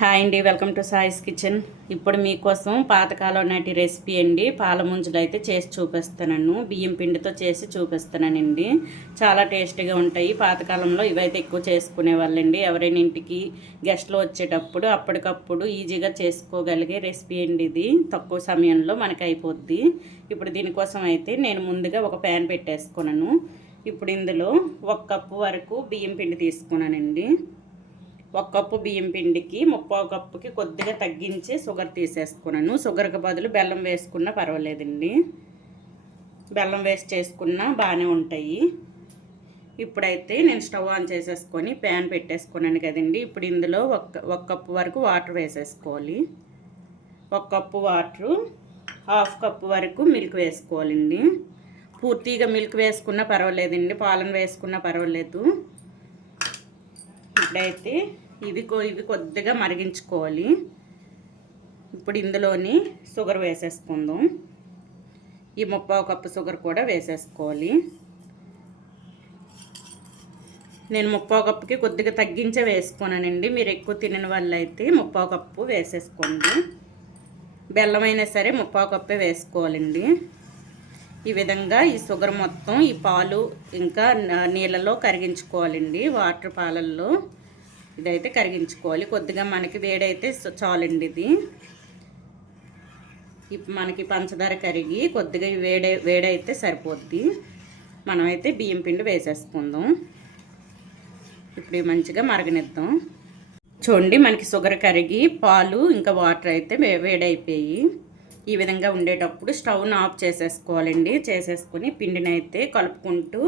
Hi అండి, welcome to సాయిస్ kitchen. ఇప్పుడు మీకోసం పాతకాలం నాటి రెసిపీ అండి. పాల ముంజలు అయితే చేసి చూపిస్తాను. బియ్యం పిండితో చేసి చూపిస్తానండి. చాలా టేస్టీగా ఉంటాయి. పాతకాలంలో ఇవైతే ఎక్కువ చేసుకునే వాళ్ళండి. ఎవరైనా ఇంటికి గెస్ట్లు వచ్చేటప్పుడు అప్పటికప్పుడు ఈజీగా చేసుకోగలిగే రెసిపీ అండి. ఇది తక్కువ సమయంలో మనకి అయిపోద్ది. ఇప్పుడు దీనికోసం అయితే నేను ముందుగా ఒక ప్యాన్ పెట్టేసుకున్నాను. ఇప్పుడు ఇందులో 1 కప్పు వరకు బియ్యం పిండి తీసుకున్నానండి. 1 కప్పు బియ్యం పిండికి 3/4 కప్పుకి కొద్దిగా తగ్గించి షుగర్ తీసేసుకున్నాను. షుగర్కి బదులు బెల్లం వేసుకున్నా పర్వాలేదండి. బెల్లం వేసి చేసుకున్నా బాగానే ఉంటాయి. ఇప్పుడైతే నేను స్టవ్ ఆన్ చేసేసుకొని ప్యాన్ పెట్టేసుకున్నాను కదండి. ఇప్పుడు ఇందులో ఒక కప్పు వరకు వాటర్ వేసేసుకోవాలి. 1 కప్పు వాటరు, 1/2 కప్పు వరకు మిల్క్ వేసుకోవాలండి. పూర్తిగా మిల్క్ వేసుకున్నా పర్వాలేదండి, పాలను వేసుకున్నా పర్వాలేదు. ఇప్పుడైతే ఇవి కొద్దిగా మరిగించుకోవాలి. ఇప్పుడు ఇందులోని షుగర్ వేసేసుకుందాం. ఈ 3/4 కప్పు షుగర్ కూడా వేసేసుకోవాలి. నేను 3/4 కప్పుకి కొద్దిగా తగ్గించే వేసుకున్నానండి. మీరు ఎక్కువ తినని వాళ్ళు అయితే 3/4 కప్పు వేసేసుకోండి. బెల్లం అయినా సరే 3/4 కప్పే వేసుకోవాలండి. ఈ విధంగా ఈ షుగర్ మొత్తం ఈ పాలు ఇంకా నీళ్ళలో కరిగించుకోవాలండి. వాటర్ పాలల్లో ఇదైతే కరిగించుకోవాలి. కొద్దిగా మనకి వేడైతే చాలండి. ఇది మనకి పంచదార కరిగి కొద్దిగా వేడైతే సరిపోద్ది. మనమైతే బియ్యం పిండి వేసేసుకుందాం. ఇప్పుడు మంచిగా మరగనిద్దాం. చూడండి, మనకి షుగర్ కరిగి పాలు ఇంకా వాటర్ అయితే వేడైపోయి ఈ విధంగా ఉండేటప్పుడు స్టవ్ను ఆఫ్ చేసేసుకోవాలండి. చేసేసుకొని పిండిని అయితే కలుపుకుంటూ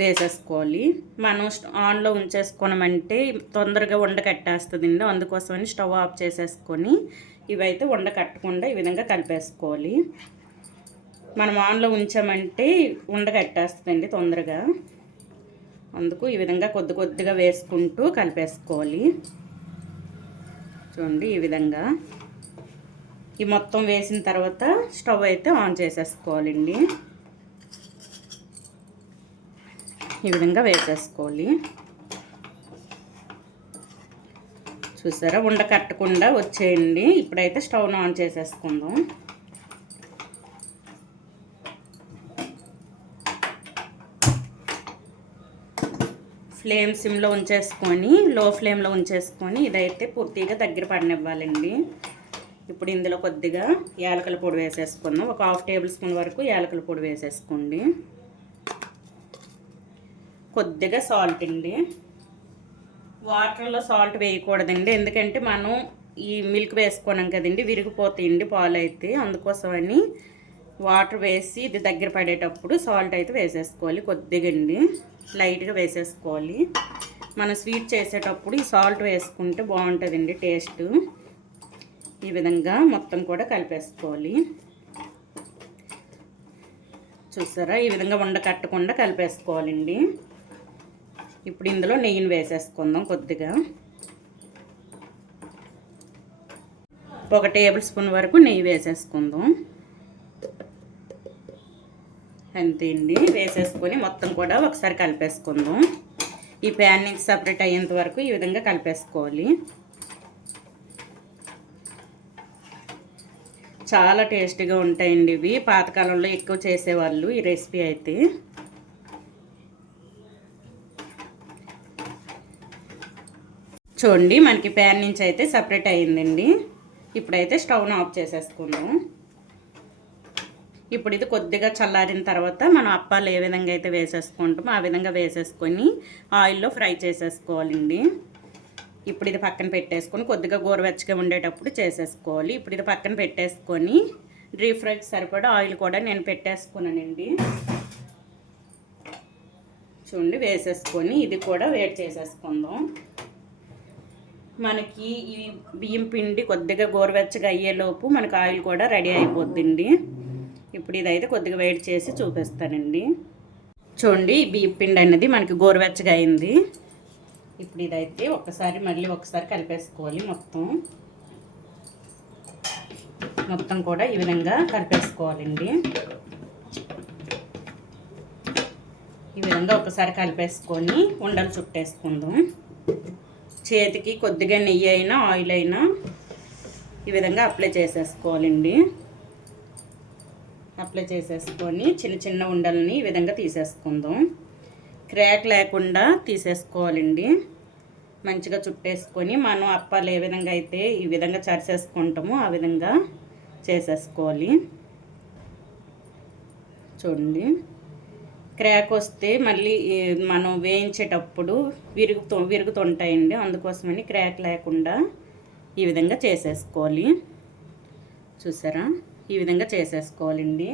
వేసేసుకోవాలి. మనం ఆన్లో ఉంచేసుకున్నామంటే తొందరగా ఉండకట్టేస్తుందండి. అందుకోసమని స్టవ్ ఆఫ్ చేసేసుకొని ఇవైతే ఉండకట్టకుండా ఈ విధంగా కలిపేసుకోవాలి. మనం ఆన్లో ఉంచామంటే ఉండకట్టేస్తుందండి తొందరగా. అందుకు ఈ విధంగా కొద్దిగా వేసుకుంటూ కలిపేసుకోవాలి. చూడండి, ఈ విధంగా ఈ మొత్తం వేసిన తర్వాత స్టవ్ అయితే ఆన్ చేసేసుకోవాలండి. ఈ విధంగా వేసేసుకోవాలి. చూసారా, ఉండకట్టకుండా వచ్చేయండి. ఇప్పుడైతే స్టవ్ను ఆన్ చేసేసుకుందాం. ఫ్లేమ్ సిమ్లో ఉంచేసుకొని లో ఫ్లేమ్లో ఉంచేసుకొని ఇదైతే పూర్తిగా దగ్గర పడనివ్వాలండి. ఇప్పుడు ఇందులో కొద్దిగా యాలకుల పొడి వేసేసుకుందాం. ఒక 1/2 టేబుల్ స్పూన్ వరకు యాలకుల పొడి వేసేసుకోండి. కొద్దిగా సాల్ట్ అండి. వాటర్లో సాల్ట్ వేయకూడదండి, ఎందుకంటే మనం ఈ మిల్క్ వేసుకున్నాం కదండి, విరిగిపోతాయండి పాలు అయితే. అందుకోసమని వాటర్ వేసి ఇది దగ్గర పడేటప్పుడు సాల్ట్ అయితే వేసేసుకోవాలి. కొద్దిగా అండి, లైట్గా వేసేసుకోవాలి. మనం స్వీట్ చేసేటప్పుడు ఈ సాల్ట్ వేసుకుంటే బాగుంటుందండి టేస్ట్. ఈ విధంగా మొత్తం కూడా కలిపేసుకోవాలి. చూసారా, ఈ విధంగా ఉండకట్టకుండా కలిపేసుకోవాలండి. ఇప్పుడు ఇందులో నెయ్యిని వేసేసుకుందాం. కొద్దిగా 1 టేబుల్ స్పూన్ వరకు నెయ్యి వేసేసుకుందాం. అంతే అండి, వేసేసుకొని మొత్తం కూడా ఒకసారి కలిపేసుకుందాం. ఈ ప్యాన్ నుంచి సపరేట్ అయ్యేంత వరకు ఈ విధంగా కలిపేసుకోవాలి. చాలా టేస్టీగా ఉంటాయండి ఇవి. పాతకాలంలో ఎక్కువ చేసేవాళ్ళు ఈ రెసిపీ అయితే. చూడండి, మనకి ప్యాన్ నుంచి అయితే సపరేట్ అయ్యిందండి. ఇప్పుడైతే స్టవ్ను ఆఫ్ చేసేసుకుందాం. ఇప్పుడు ఇది కొద్దిగా చల్లారిన తర్వాత మనం అప్పాలు ఏ విధంగా అయితే వేసేసుకుంటామో ఆ విధంగా వేసేసుకొని ఆయిల్లో ఫ్రై చేసేసుకోవాలండి. ఇప్పుడు ఇది పక్కన పెట్టేసుకొని కొద్దిగా గోరువెచ్చగా ఉండేటప్పుడు చేసేసుకోవాలి. ఇప్పుడు ఇది పక్కన పెట్టేసుకొని డీప్ ఫ్రైకి సరిపడా ఆయిల్ కూడా నేను పెట్టేసుకున్నానండి. చూడండి, వేసేసుకొని ఇది కూడా వేడి చేసేసుకుందాం. మనకి ఈ బియ్యం పిండి కొద్దిగా గోరువెచ్చగా అయ్యేలోపు మనకు ఆయిల్ కూడా రెడీ అయిపోద్దండి. ఇప్పుడు ఇదైతే కొద్దిగా వేడి చేసి చూపిస్తానండి. చూడండి, ఈ బియ్యం పిండి అనేది మనకి గోరువెచ్చగా అయింది. ఇప్పుడు ఇదైతే మళ్ళీ ఒకసారి కలిపేసుకోవాలి. మొత్తం కూడా ఈ విధంగా కలిపేసుకోవాలండి. ఈ విధంగా ఒకసారి కలిపేసుకొని ఉండలు చుట్టేసుకుందాం. చేతికి కొద్దిగా నెయ్యి అయినా ఆయిల్ అయినా ఈ విధంగా అప్లై చేసేసుకోవాలండి. అప్లై చేసేసుకొని చిన్న చిన్న ఉండల్ని ఈ విధంగా తీసేసుకుందాం. క్రాక్ లేకుండా తీసేసుకోవాలండి. మంచిగా చుట్టేసుకొని మనం అప్పాలు ఏ విధంగా అయితే ఈ విధంగా చరిసేసుకుంటామో ఆ విధంగా చేసేసుకోవాలి. చూడండి, క్రాక్ వస్తే మళ్ళీ మనం వేయించేటప్పుడు విరుగుతుంటాయండి. అందుకోసమని క్రాక్ లేకుండా ఈ విధంగా చేసేసుకోవాలి. చూసారా, ఈ విధంగా చేసేసుకోవాలండి.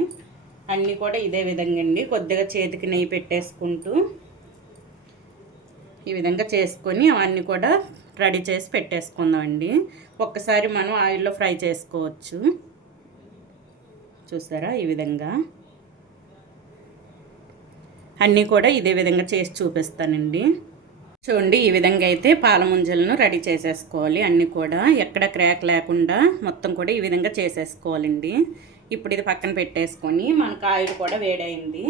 అన్నీ కూడా ఇదే విధంగా అండి. కొద్దిగా చేతికి నెయ్యి పెట్టేసుకుంటూ ఈ విధంగా చేసుకొని అవన్నీ కూడా రెడీ చేసి పెట్టేసుకుందామండి. ఒక్కసారి మనం ఆయిల్లో ఫ్రై చేసుకోవచ్చు. చూసారా, ఈ విధంగా అన్నీ కూడా ఇదే విధంగా చేసి చూపిస్తానండి. చూడండి, ఈ విధంగా అయితే పాల ముంజలను రెడీ చేసేసుకోవాలి. అన్నీ కూడా ఎక్కడ క్రాక్ లేకుండా మొత్తం కూడా ఈ విధంగా చేసేసుకోవాలండి. ఇప్పుడు ఇది పక్కన పెట్టేసుకొని మనకు ఆయిల్ కూడా వేడైంది.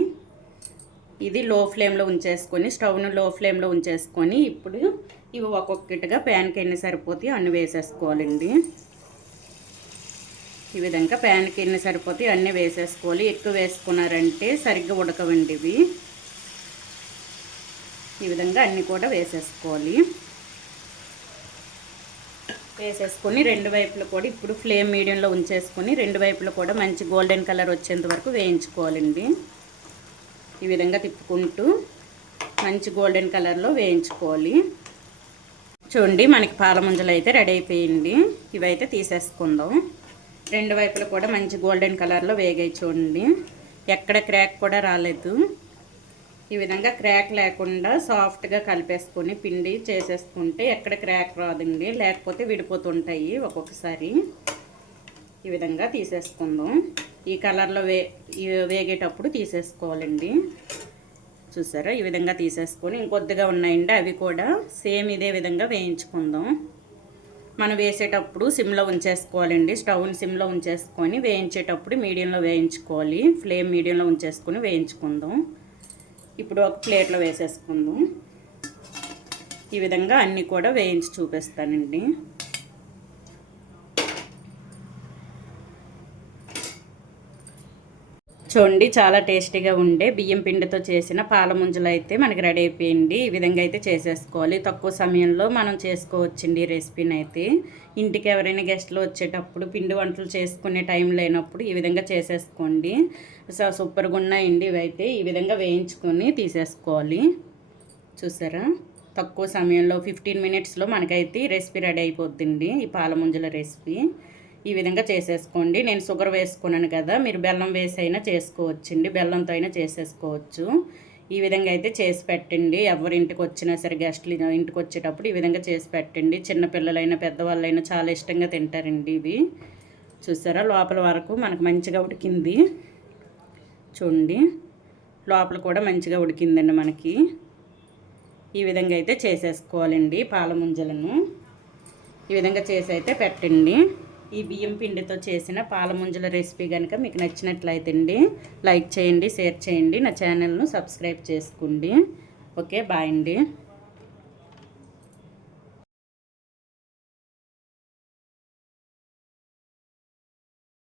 ఇది లో ఫ్లేమ్లో ఉంచేసుకొని, స్టవ్ను లో ఫ్లేమ్లో ఉంచేసుకొని ఇప్పుడు ఇవి ఒక్కొక్కటిగా ప్యాన్కి ఎన్ని సరిపోతాయి అన్ని వేసేసుకోవాలండి. ఈ విధంగా ప్యాన్కి ఎన్ని సరిపోతాయి అన్నీ వేసేసుకోవాలి. ఎక్కువ వేసుకున్నారంటే సరిగ్గా ఉడకవండి ఇవి. ఈ విధంగా అన్నీ కూడా వేసేసుకోవాలి. వేసేసుకొని రెండు వైపులు కూడా ఇప్పుడు ఫ్లేమ్ మీడియంలో ఉంచేసుకొని రెండు వైపులు కూడా మంచి గోల్డెన్ కలర్ వచ్చేంత వరకు వేయించుకోవాలండి. ఈ విధంగా తిప్పుకుంటూ మంచి గోల్డెన్ కలర్లో వేయించుకోవాలి. చూడండి, మనకి పాల ముంజలు అయితే రెడీ అయిపోయింది. ఇవైతే తీసేసుకుందాం. రెండు వైపులు కూడా మంచి గోల్డెన్ కలర్లో వేగాయి. చూడండి, ఎక్కడ క్రాక్ కూడా రాలేదు. ఈ విధంగా క్రాక్ లేకుండా సాఫ్ట్గా కలిపేసుకొని పిండి చేసేసుకుంటే ఎక్కడ క్రాక్ రాదండి, లేకపోతే విడిపోతుంటాయి ఒక్కొక్కసారి. ఈ విధంగా తీసేసుకుందాం. ఈ కలర్లో వేగేటప్పుడు తీసేసుకోవాలండి. చూసారా, ఈ విధంగా తీసేసుకొని ఇంకొద్దిగా ఉన్నాయండి, అవి కూడా సేమ్ ఇదే విధంగా వేయించుకుందాం. మనం వేసేటప్పుడు సిమ్లో ఉంచేసుకోవాలండి. స్టవ్ని సిమ్లో ఉంచేసుకొని వేయించేటప్పుడు మీడియంలో వేయించుకోవాలి. ఫ్లేమ్ మీడియంలో ఉంచేసుకొని వేయించుకుందాం. ఇప్పుడు ఒక ప్లేట్లో వేసేసుకుందాం. ఈ విధంగా అన్నీ కూడా వేయించి చూపిస్తానండి. చూడండి, చాలా టేస్టీగా ఉండే బియ్యం పిండితో చేసిన పాల ముంజలు అయితే మనకి రెడీ అయిపోయింది. ఈ విధంగా అయితే చేసేసుకోవాలి. తక్కువ సమయంలో మనం చేసుకోవచ్చండి ఈ రెసిపీని అయితే. ఇంటికి ఎవరైనా గెస్ట్లు వచ్చేటప్పుడు పిండి వంటలు చేసుకునే టైం లేనప్పుడు ఈ విధంగా చేసేసుకోండి. సూపర్గా ఉన్నాయండి ఇవైతే. ఈ విధంగా వేయించుకొని తీసేసుకోవాలి. చూసారా, తక్కువ సమయంలో 15 మినిట్స్లో మనకైతే రెసిపీ రెడీ అయిపోద్దండి ఈ పాల ముంజల రెసిపీ. ఈ విధంగా చేసేసుకోండి. నేను షుగర్ వేసుకున్నాను కదా, మీరు బెల్లం వేసి అయినా చేసుకోవచ్చండి, బెల్లంతో అయినా చేసేసుకోవచ్చు. ఈ విధంగా అయితే చేసి పెట్టండి. ఎవరింటికి వచ్చినా సరే గెస్ట్లు ఇంటికి వచ్చేటప్పుడు ఈ విధంగా చేసి పెట్టండి. చిన్నపిల్లలైనా పెద్దవాళ్ళైనా చాలా ఇష్టంగా తింటారండి ఇవి. చూసారా, లోపల వరకు మనకు మంచిగా ఉడికింది. చూడండి, లోపల కూడా మంచిగా ఉడికిందండి మనకి. ఈ విధంగా అయితే చేసేసుకోవాలండి పాల ముంజలను. ఈ విధంగా చేసి అయితే పెట్టండి. ఈ బియ్యం పిండితో చేసిన పాల ముంజల రెసిపీ కనుక మీకు నచ్చినట్లయితే అండి లైక్ చేయండి, షేర్ చేయండి, నా ఛానల్ను సబ్స్క్రైబ్ చేసుకోండి. ఓకే, బాయ్ అండి.